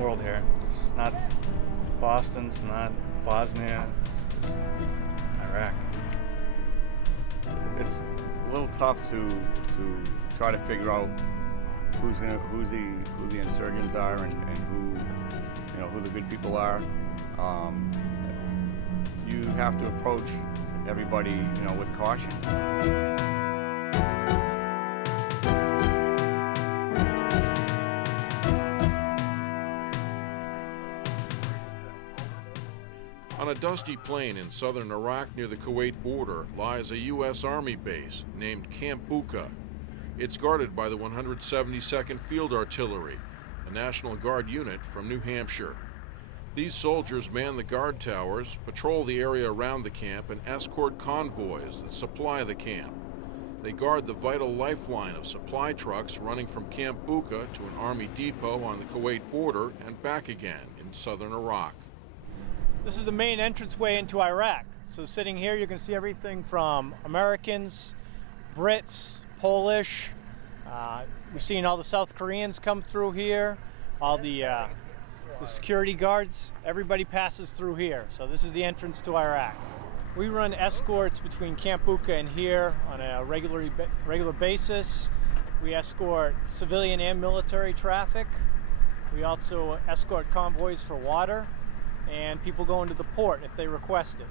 world here. It's not Boston, it's not Bosnia, it's Iraq. It's a little tough to try to figure out who the insurgents are and who the good people are. You have to approach everybody with caution. On a dusty plain in southern Iraq near the Kuwait border lies a U.S. Army base named Camp Bucca. It's guarded by the 172nd Field Artillery, a National Guard unit from New Hampshire. These soldiers man the guard towers, patrol the area around the camp, and escort convoys that supply the camp. They guard the vital lifeline of supply trucks running from Camp Bucca to an Army depot on the Kuwait border and back again in southern Iraq. This is the main entranceway into Iraq. So sitting here, you can see everything from Americans, Brits, Polish. We've seen all the South Koreans come through here, all the security guards. Everybody passes through here. So this is the entrance to Iraq. We run escorts between Camp Bucca and here on a regular basis. We escort civilian and military traffic. We also escort convoys for water and people going to the port if they request it.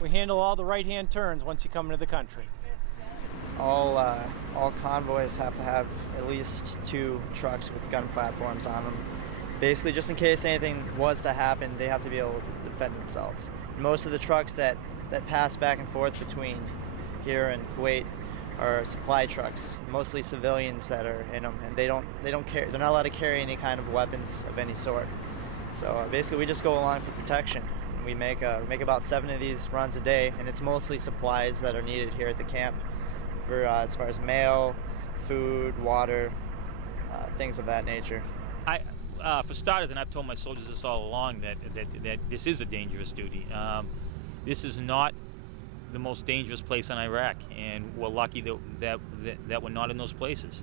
We handle all the right-hand turns once you come into the country. All convoys have to have at least 2 trucks with gun platforms on them. Basically, just in case anything was to happen, they have to be able to defend themselves. Most of the trucks that pass back and forth between here and Kuwait are supply trucks, mostly civilians that are in them, and they don't carry. They're not allowed to carry any kind of weapons of any sort. So basically, we just go along for protection. We make about 7 of these runs a day, and it's mostly supplies that are needed here at the camp for as far as mail, food, water, things of that nature. For starters, and I've told my soldiers this all along, that this is a dangerous duty. This is not the most dangerous place in Iraq, and we're lucky that we're not in those places.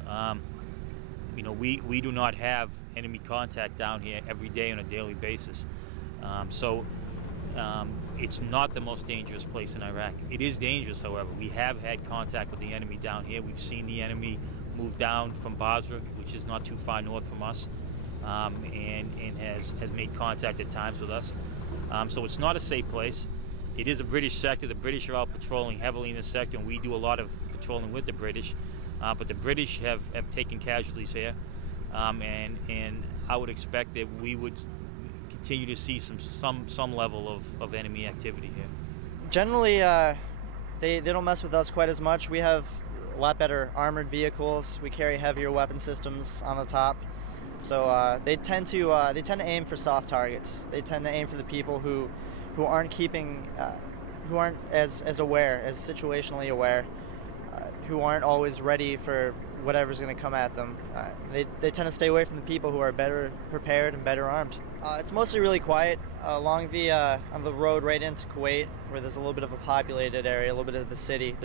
We do not have enemy contact down here every day on a daily basis. It's not the most dangerous place in Iraq. It is dangerous, however. We have had contact with the enemy down here. We've seen the enemy move down from Basra, which is not too far north from us, and has made contact at times with us. So it's not a safe place. It is a British sector. The British are out patrolling heavily in this sector, and we do a lot of patrolling with the British. But the British have taken casualties here, and I would expect that we would continue to see some level of enemy activity here. Generally, they don't mess with us quite as much. We have a lot better armored vehicles. We carry heavier weapon systems on the top, so they tend to aim for soft targets. They tend to aim for the people who aren't who aren't as aware, as situationally aware, who aren't always ready for whatever's going to come at them. They tend to stay away from the people who are better prepared and better armed. It's mostly really quiet along on the road right into Kuwait, where there's a little bit of a populated area, a little bit of the city.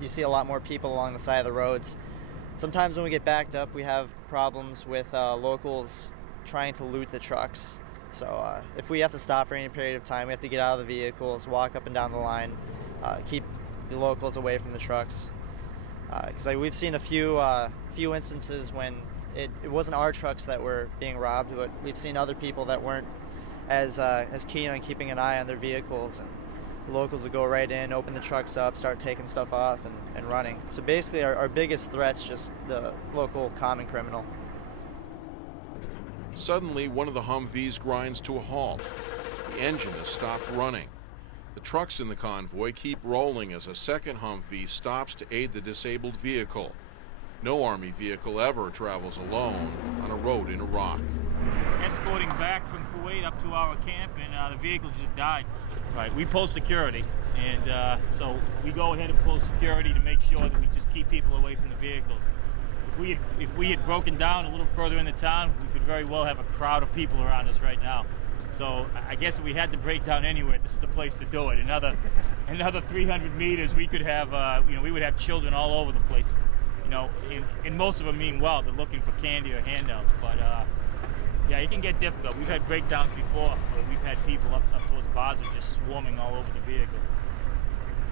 You see a lot more people along the side of the roads. Sometimes when we get backed up, we have problems with locals trying to loot the trucks. So if we have to stop for any period of time, we have to get out of the vehicles, walk up and down the line, keep the locals away from the trucks. Because we've seen a few instances when it wasn't our trucks that were being robbed, but we've seen other people that weren't as keen on keeping an eye on their vehicles, and the locals would go right in, open the trucks up, start taking stuff off and running. So basically our biggest threat's just the local common criminal. Suddenly, one of the Humvees grinds to a halt. The engine has stopped running. The trucks in the convoy keep rolling as a second Humvee stops to aid the disabled vehicle. No Army vehicle ever travels alone on a road in Iraq. Escorting back from Kuwait up to our camp, and the vehicle just died. Right, we post security, and so we go ahead and post security to make sure that we just keep people away from the vehicles. If we had broken down a little further into town, we could very well have a crowd of people around us right now. So I guess if we had to break down anywhere, this is the place to do it. Another 300 meters, we could have, we would have children all over the place. And most of them mean well. They're looking for candy or handouts. But Yeah, it can get difficult. We've had breakdowns before where we've had people up towards Basra just swarming all over the vehicle.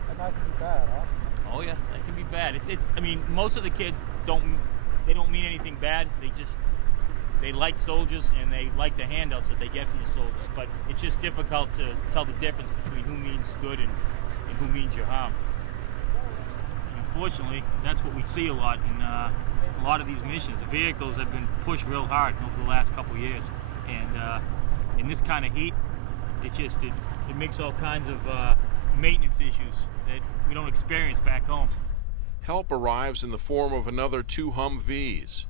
That might be bad, huh? Oh yeah, that can be bad. I mean, most of the kids don't mean anything bad. They like soldiers and they like the handouts that they get from the soldiers. But it's just difficult to tell the difference between who means good and who means your harm. And unfortunately, that's what we see a lot in a lot of these missions. The vehicles have been pushed real hard over the last couple of years, and in this kind of heat, it makes all kinds of maintenance issues that we don't experience back home. Help arrives in the form of another 2 Humvees.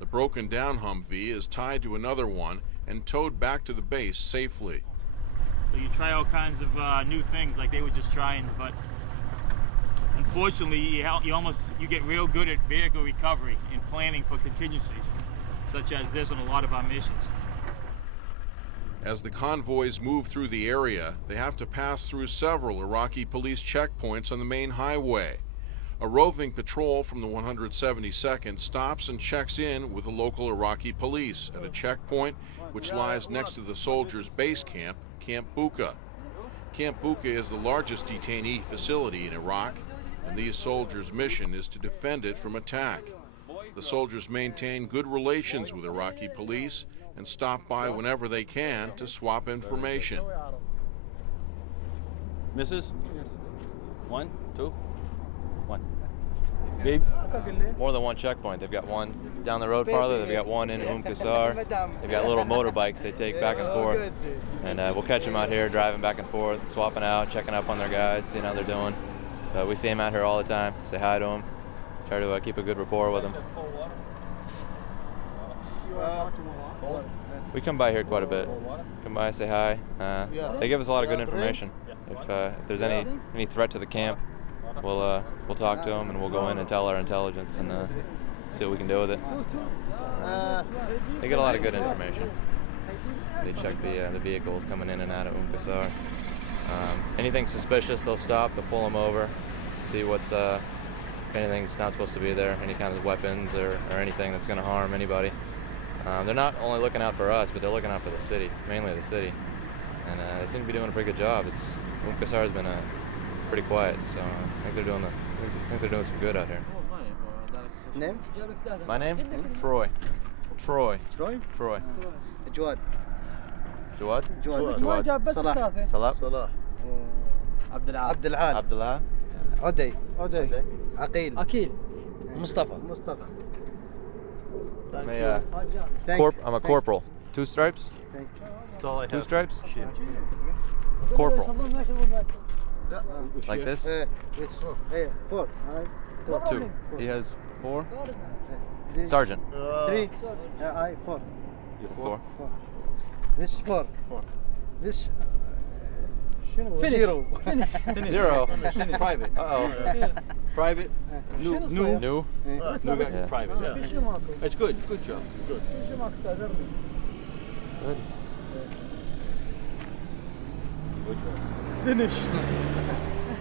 The broken down Humvee is tied to another one and towed back to the base safely. So you try all kinds of new things like they were just trying, but unfortunately you get real good at vehicle recovery and planning for contingencies, such as this on a lot of our missions. As the convoys move through the area, they have to pass through several Iraqi police checkpoints on the main highway. A roving patrol from the 172nd stops and checks in with the local Iraqi police at a checkpoint which lies next to the soldiers' base camp, Camp Bucca. Camp Bucca is the largest detainee facility in Iraq, and these soldiers' mission is to defend it from attack. The soldiers maintain good relations with Iraqi police and stop by whenever they can to swap information. Misses? 1, 2, 1. Gabe? More than one checkpoint. They've got one down the road farther. They've got one in Hooksett. They've got little motorbikes they take back and forth. And we'll catch them out here driving back and forth, swapping out, checking up on their guys, seeing how they're doing. We see them out here all the time, say hi to them, try to keep a good rapport with them. We come by here quite a bit. Come by, say hi. They give us a lot of good information. If there's any threat to the camp, we'll talk to them and we'll go in and tell our intelligence and see what we can do with it. They get a lot of good information. They check the vehicles coming in and out of Hooksett. Anything suspicious, they'll stop, they'll pull them over, see what's if anything's not supposed to be there, any kind of weapons or anything that's going to harm anybody. They're not only looking out for us, but they're looking out for the city, mainly the city. And they seem to be doing a pretty good job. Hooksett has been pretty quiet, so I think they're doing some good out here. Name? My name? Troy. Troy. Troy? Troy. Jawad. Jawad? Jawad. Salah. Salah. Salah. Abdelal. Abdelal. Uday. Aqil. Akil. Mustafa. I'm a corporal. 2 stripes? That's all I have. 2 stripes? Corporal. Like this? 4. 2. He has 4. Sergeant. 3. 4. You're 4. This is 4. Finish. 0. Finish. 0. Private. Uh-oh. Private. New. New? Yeah. Private. Yeah. That's good. Good job. Good. Finish.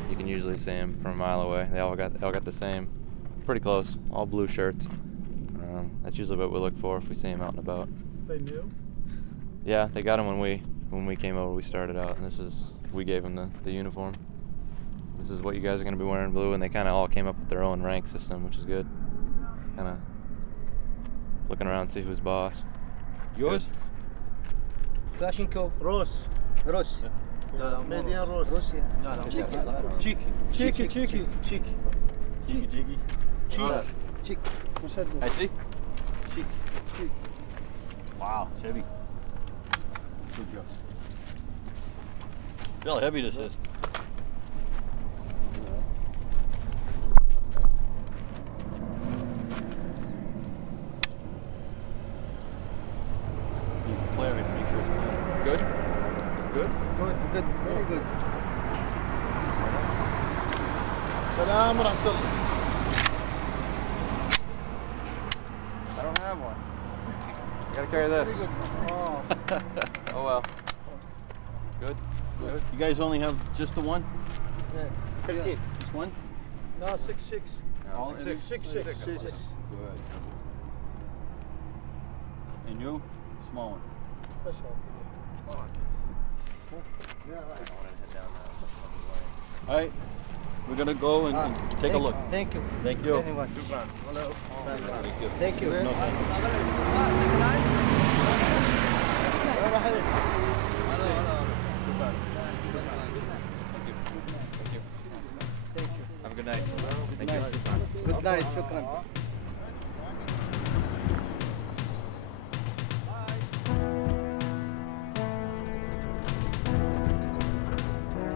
You can usually see them from a mile away. They all got the same. Pretty close. All blue shirts. That's usually what we look for if we see them out and about. They knew? Yeah, they got them when we came over. We started out, and we gave them the uniform. This is what you guys are going to be wearing, blue, and they kind of all came up with their own rank system, which is good. Kind of looking around, see who's boss. Yours? Kalashnikov. Ros. Median Ros. Cheeky. I see. Cheek. Wow, it's heavy. Good job. Feel how heavy this is. You can play everything, make sure it's playing. Good? Good. Very good. Salam rahmatullah. I don't have one. I gotta carry this. Oh. Oh well. Good. You guys only have just the one? 13. Just one? No, 6. All 6. Good. And you? Small one. All right, we're gonna go and take a look. Thank you. Thank you. Hello. Thank you. Thank you. No, thank Have a good night. Thank you. Good night. Shukran.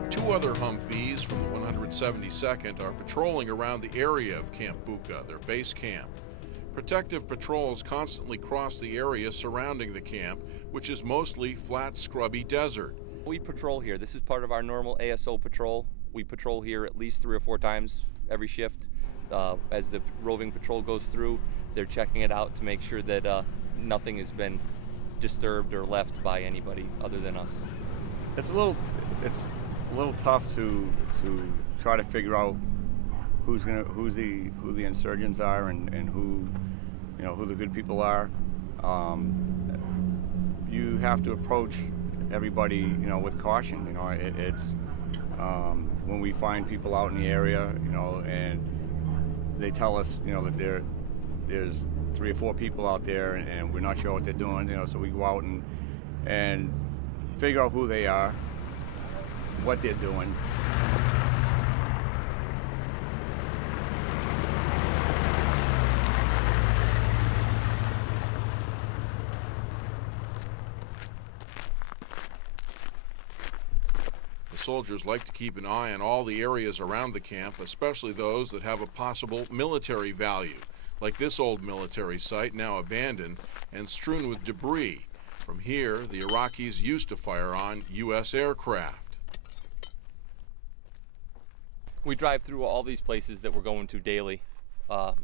Two other Humvees from the 172nd are patrolling around the area of Camp Bucca, their base camp. Protective patrols constantly cross the area surrounding the camp, which is mostly flat, scrubby desert. We patrol here. This is part of our normal ASO patrol. We patrol here at least 3 or 4 times every shift. As the roving patrol goes through, they're checking it out to make sure that nothing has been disturbed or left by anybody other than us. It's a little tough to try to figure out who the insurgents are and who the good people are. You have to approach everybody with caution. It's when we find people out in the area, and they tell us that there's 3 or 4 people out there and we're not sure what they're doing. So we go out and figure out who they are, what they're doing. The soldiers like to keep an eye on all the areas around the camp, especially those that have a possible military value, like this old military site now abandoned and strewn with debris. From here, the Iraqis used to fire on U.S. aircraft. We drive through all these places that we're going to daily,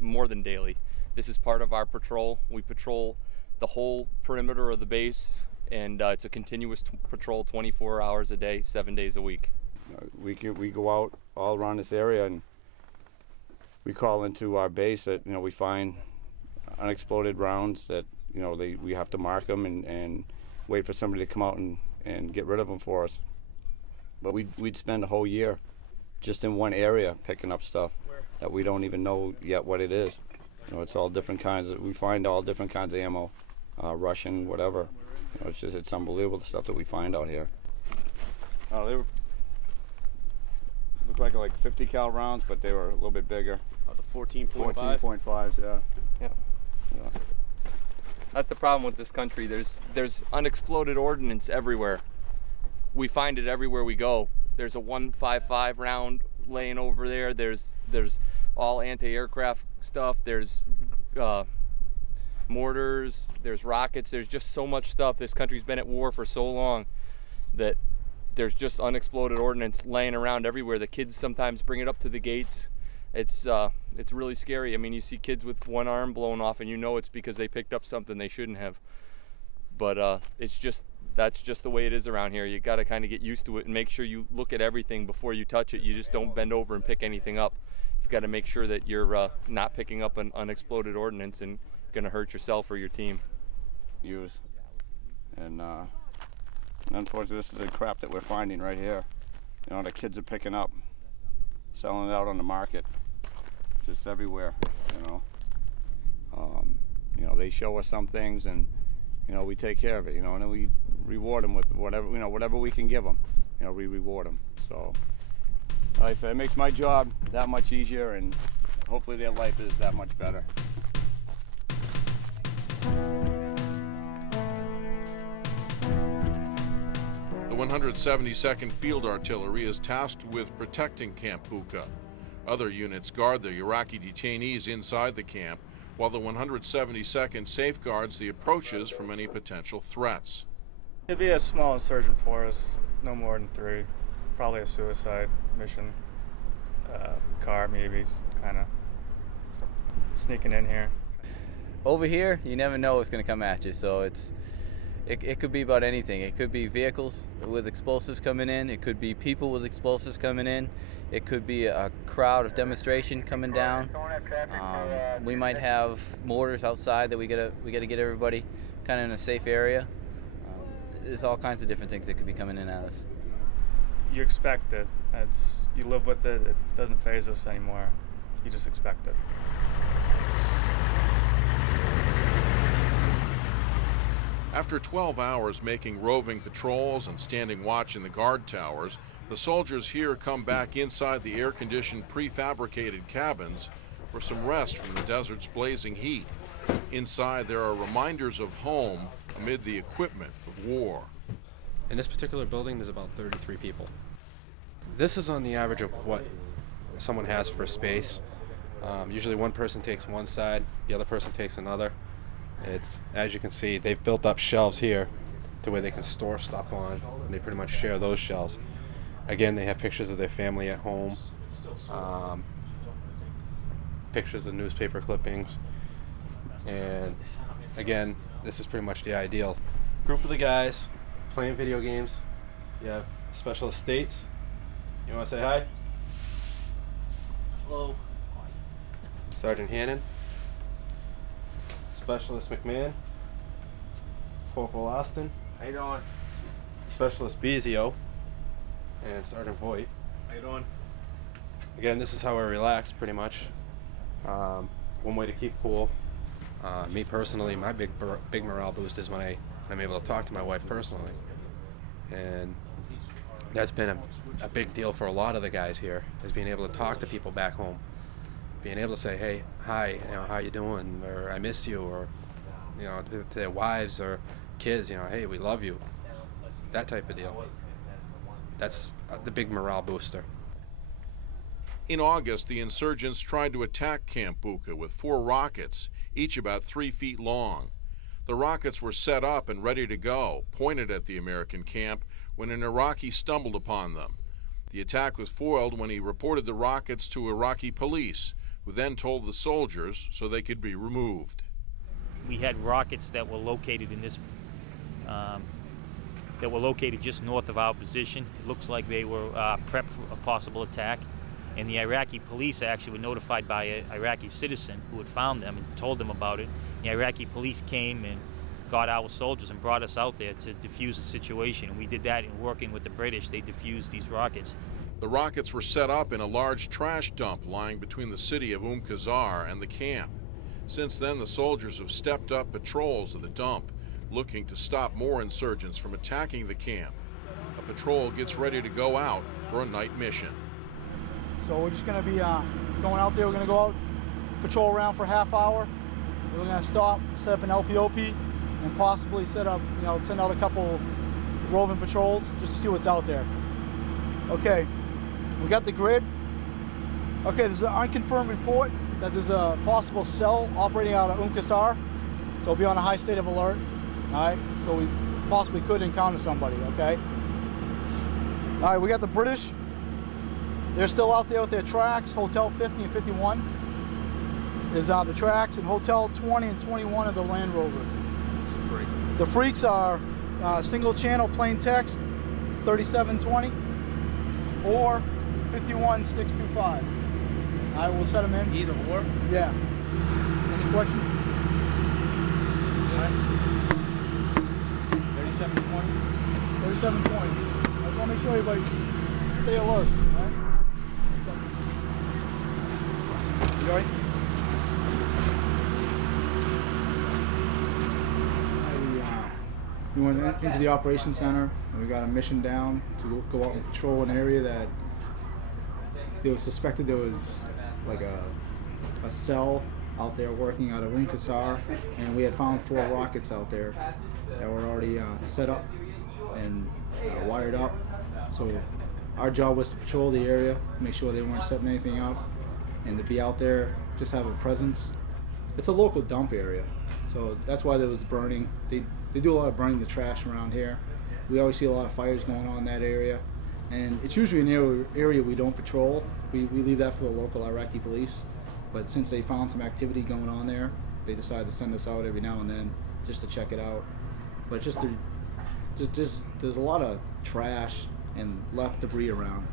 more than daily. This is part of our patrol. We patrol the whole perimeter of the base, and it's a continuous patrol 24 hours a day, 7 days a week. We go out all around this area and we call into our base that we find unexploded rounds that we have to mark them and wait for somebody to come out and get rid of them for us. But we'd spend a whole year just in one area picking up stuff that we don't even know yet what it is. It's all different kinds. We find all different kinds of ammo, Russian, whatever. It's unbelievable the stuff that we find out here. Oh, they look like 50 cal rounds, but they were a little bit bigger. The 14.5? 14.5s, yeah. That's the problem with this country. There's unexploded ordnance everywhere. We find it everywhere we go. There's a 155 round laying over there. There's all anti-aircraft stuff. There's mortars. There's rockets. There's just so much stuff. This country's been at war for so long that there's just unexploded ordnance laying around everywhere. The kids sometimes bring it up to the gates. It's really scary. I mean, you see kids with one arm blown off, and it's because they picked up something they shouldn't have. But that's just the way it is around here. You got to kind of get used to it and make sure you look at everything before you touch it. You just don't bend over and pick anything up. You've got to make sure that you're not picking up an unexploded ordnance and going to hurt yourself or your team. And unfortunately, this is the crap that we're finding right here. The kids are picking up, selling it out on the market, just everywhere. They show us some things, and we take care of it. And then we reward them with whatever we can give them. We reward them. So, like I said, it makes my job that much easier, and hopefully their life is that much better. The 172nd Field Artillery is tasked with protecting Camp Bucca. Other units guard the Iraqi detainees inside the camp, while the 172nd safeguards the approaches from any potential threats. It'd be a small insurgent force, no more than 3. Probably a suicide mission. Car maybe, kind of sneaking in here. Over here, you never know what's going to come at you, so it could be about anything. It could be vehicles with explosives coming in. It could be people with explosives coming in. It could be a crowd of demonstration coming down. We might have mortars outside that we gotta get everybody kind of in a safe area. There's all kinds of different things that could be coming in at us. You expect it. You live with it. It doesn't faze us anymore. You just expect it. After 12 hours making roving patrols and standing watch in the guard towers, the soldiers here come back inside the air-conditioned prefabricated cabins for some rest from the desert's blazing heat. Inside, there are reminders of home amid the equipment of war. In this particular building, there's about 33 people. This is on the average of what someone has for space. Usually one person takes one side, the other person takes another. It's, as you can see, they've built up shelves here to where they can store stuff on, and they pretty much share those shelves. Again, they have pictures of their family at home, pictures of newspaper clippings, and again, this is pretty much the ideal. Group of the guys playing video games. You have Special Estates. You want to say hi? Hello. Sergeant Hannon. Specialist McMahon. Corporal Austin. How you doing? Specialist Bezio. And Sergeant Voigt. How you doing? Again, this is how I relax, pretty much. One way to keep cool. Me personally, my big morale boost is when I'm able to talk to my wife personally, and that's been a big deal for a lot of the guys here, is being able to talk to people back home, being able to say, hey, hi, how you doing, or I miss you, or to their wives or kids, hey, we love you, that type of deal. That's the big morale booster. In August, the insurgents tried to attack Camp Bucca with 4 rockets, each about 3 feet long. The rockets were set up and ready to go, pointed at the American camp, when an Iraqi stumbled upon them. The attack was foiled when he reported the rockets to Iraqi police, who then told the soldiers so they could be removed. We had rockets that were located in this, that were located just north of our position. It looks like they were prepped for a possible attack. And the Iraqi police actually were notified by an Iraqi citizen who had found them and told them about it. The Iraqi police came and got our soldiers and brought us out there to defuse the situation. And we did that in working with the British. They defused these rockets. The rockets were set up in a large trash dump lying between the city of Qasr and the camp. Since then, the soldiers have stepped up patrols of the dump, looking to stop more insurgents from attacking the camp. A patrol gets ready to go out for a night mission. So we're just going to be going out there. We're going to go out, patrol around for a half hour. We're going to stop, set up an LPOP, and possibly set up, send out a couple roving patrols just to see what's out there. Okay, we got the grid. Okay, there's an unconfirmed report that there's a possible cell operating out of Qasr, so we'll be on a high state of alert. All right, so we possibly could encounter somebody. Okay. All right, we got the British. They're still out there with their tracks, Hotel 50 and 51 is the tracks, and Hotel 20 and 21 are the Land Rovers. The freaks are single channel plain text, 3720 or 51625. I will set them in. Either or? Yeah. Any questions? Yeah. 3720. 3720. I just want to make sure everybody stay alert. You all right? We went into the operations center and we got a mission down to go out and patrol an area that it was suspected there was like a cell out there working out of Qasr, and we had found 4 rockets out there that were already set up and wired up. So our job was to patrol the area, make sure they weren't setting anything up, and to be out there, just have a presence. It's a local dump area, so that's why there was burning. They do a lot of burning the trash around here. We always see a lot of fires going on in that area, and it's usually an area we don't patrol. We leave that for the local Iraqi police, but since they found some activity going on there, they decided to send us out every now and then just to check it out. But just there's a lot of trash and left debris around.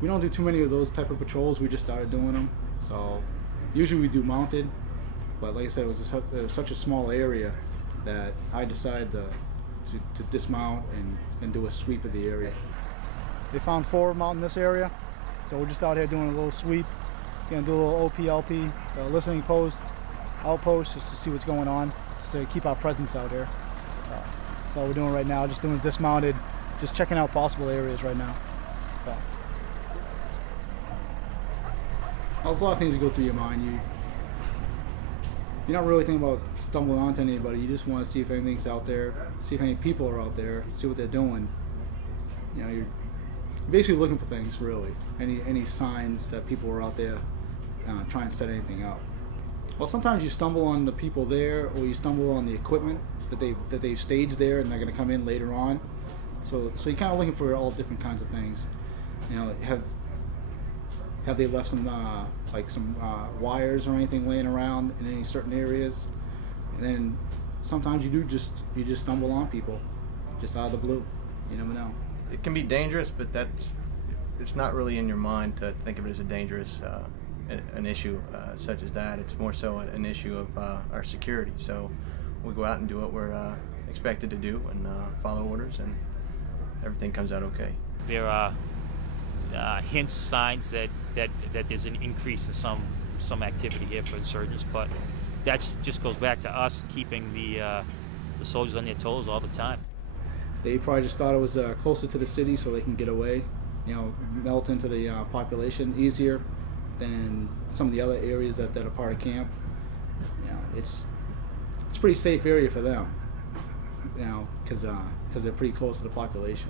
We don't do too many of those type of patrols. We just started doing them, so usually we do mounted, but like I said, it was such a small area. that I decided to dismount and do a sweep of the area. They found 4 of them out in this area, so we're just out here doing a little sweep. Gonna do a little OPLP, listening post, outpost, just to see what's going on, just to keep our presence out here. So that's all we're doing right now, just doing dismounted, just checking out possible areas right now. So. There's a lot of things that go through your mind. You're not really thinking about stumbling onto anybody. You just want to see if anything's out there, see if any people are out there, see what they're doing. You know, you're basically looking for things, really. Any signs that people are out there trying to set anything up. Well, sometimes you stumble on the people there, or you stumble on the equipment that they've staged there, and they're going to come in later on. So you're kind of looking for all different kinds of things. You know, have they left some wires or anything laying around in any certain areas? And then sometimes you just stumble on people just out of the blue. You never know. It can be dangerous, but it's not really in your mind to think of it as a dangerous an issue such as that. It's more so an issue of our security. So we go out and do what we're expected to do and follow orders, and everything comes out okay. There are hints, signs that there's an increase in some activity here for insurgents, but that just goes back to us keeping the soldiers on their toes all the time. They probably just thought it was closer to the city so they can get away, you know, melt into the population easier than some of the other areas that are part of camp. You know, it's a pretty safe area for them, you know, because they're pretty close to the population.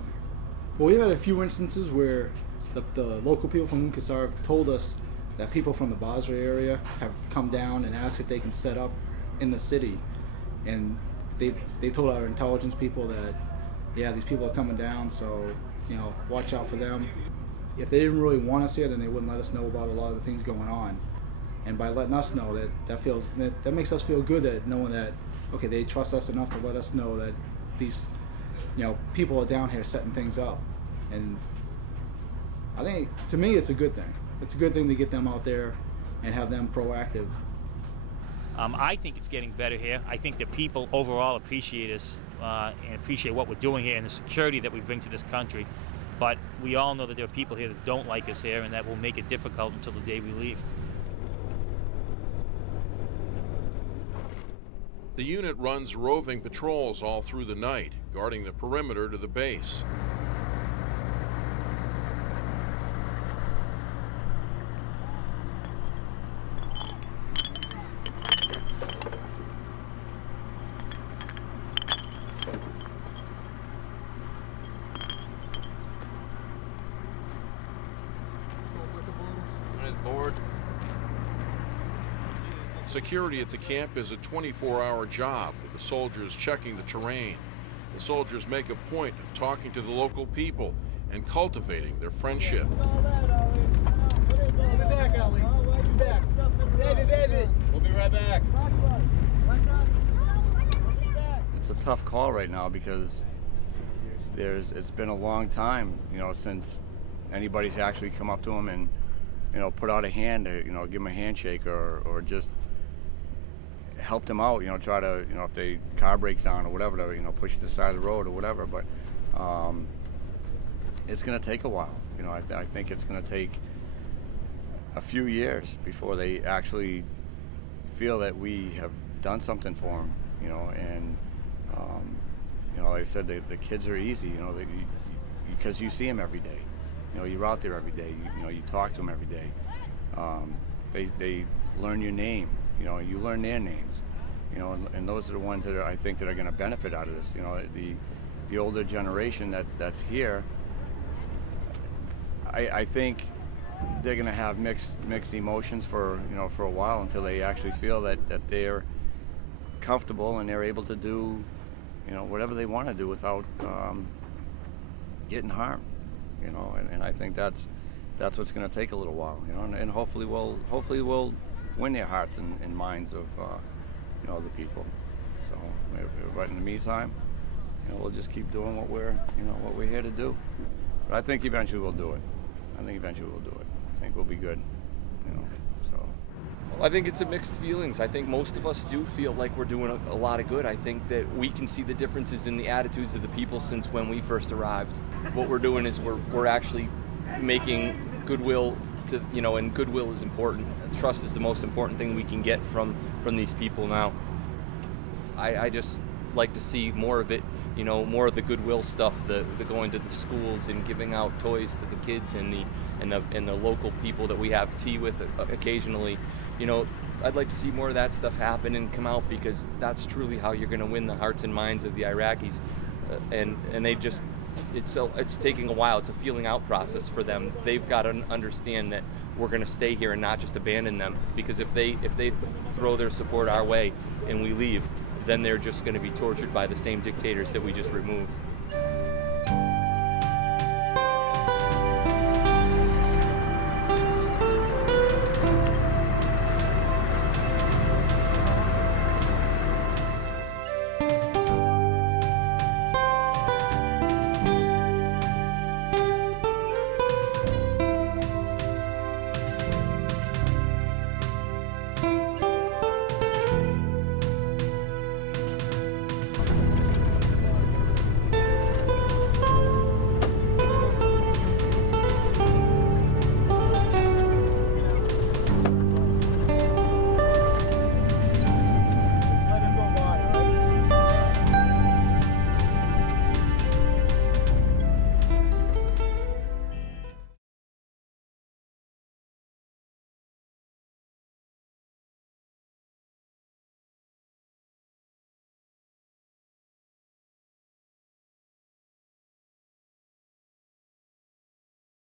Well, we've had a few instances where the local people from Wooster have told us that people from the Boucher area have come down and asked if they can set up in the city, and they told our intelligence people that, yeah, these people are coming down, so, you know, watch out for them. If they didn't really want us here, then they wouldn't let us know about a lot of the things going on. And by letting us know, that makes us feel good, that knowing that, okay, they trust us enough to let us know that these, you know, people are down here setting things up. And I think, to me, it's a good thing. It's a good thing to get them out there and have them proactive. I think it's getting better here. I think that people overall appreciate us and appreciate what we're doing here and the security that we bring to this country. But we all know that there are people here that don't like us here, and that will make it difficult until the day we leave. The unit runs roving patrols all through the night, guarding the perimeter to the base. Security at the camp is a 24-hour job, with the soldiers checking the terrain. The soldiers make a point of talking to the local people and cultivating their friendship. We'll be back, Ollie. We'll be back. Baby. We'll be right back. It's a tough call right now because it's been a long time, you know, since anybody's actually come up to them and, you know, put out a hand to, you know, give them a handshake or just help them out, you know, try to, you know, if the car breaks down or whatever, to, you know, push to the side of the road or whatever. But it's going to take a while. You know, I think it's going to take a few years before they actually feel that we have done something for them, you know. And you know, like I said, the kids are easy, you know, because you see them every day. You know, you're out there every day. You know, you talk to them every day. They learn your name. You know, you learn their names. You know, and those are the ones that I think that are going to benefit out of this. You know, the older generation that's here. I think they're going to have mixed emotions for a while until they actually feel that they're comfortable and they're able to do, you know, whatever they want to do without getting harmed. You know, and I think that's what's going to take a little while. You know, and hopefully we'll win their hearts and minds of you know, the people. So, but in the meantime, you know, we'll just keep doing what we're here to do. But I think eventually we'll do it. I think we'll do it. I think we'll be good. You know, so. I think it's a mixed feelings. I think most of us do feel like we're doing a lot of good. I think that we can see the differences in the attitudes of the people since when we first arrived. What we're doing is we're actually making goodwill to, you know, and goodwill is important. Trust is the most important thing we can get from these people now. I just like to see more of it, you know, more of the goodwill stuff, the going to the schools and giving out toys to the kids and the local people that we have tea with occasionally. You know, I'd like to see more of that stuff happen and come out, because that's truly how you're going to win the hearts and minds of the Iraqis. And they just, it's taking a while. It's a feeling out process for them. They've got to understand that we're going to stay here and not just abandon them, because if they throw their support our way and we leave, then they're just going to be tortured by the same dictators that we just removed.